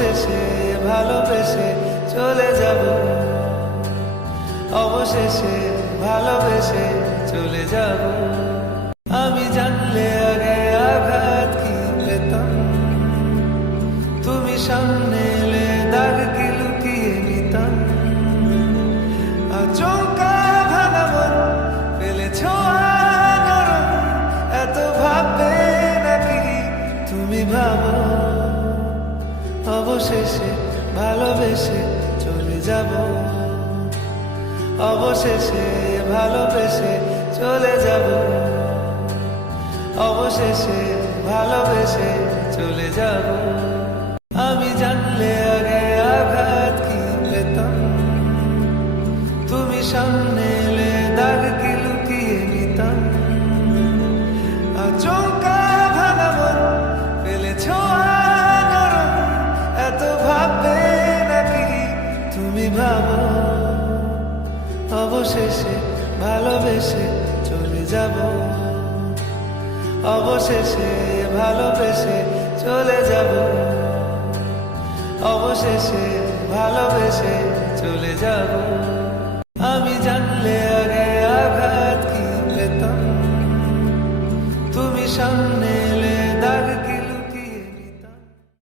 অবশেষে ভালোবেসে চলে যাব, অবশেষে ভালোবেসে চলে যাব। আমি জানলে আগে আঘাত কি পেতাম, তুমি সামনে এলে দাগ কি লুকিয়ে নিতাম। আচমকা ভাঙা মন ফেলেছ নরম, এত ভাববে নাকি তুমি ভাবো। অবশেষে ভালোবেসে চলে যাব, অবশেষে ভালোবেসে চলে যাব, অবশেষে ভালোবেসে চলে যাব। আমি জানলে আগে আঘাত কি পেতাম, তুমি সামনে এলে দাগ কি লুকিয়ে নিতাম। আচমকা ভাঙা মন ফেলেছ নরম, এত ভাববে নাকি তুমি ভাবো। অবশেষে ভালোবেসে চলে যাব, অবশেষে ভালোবেসে চলে যাব, অবশেষে ভালোবেসে চলে যাব।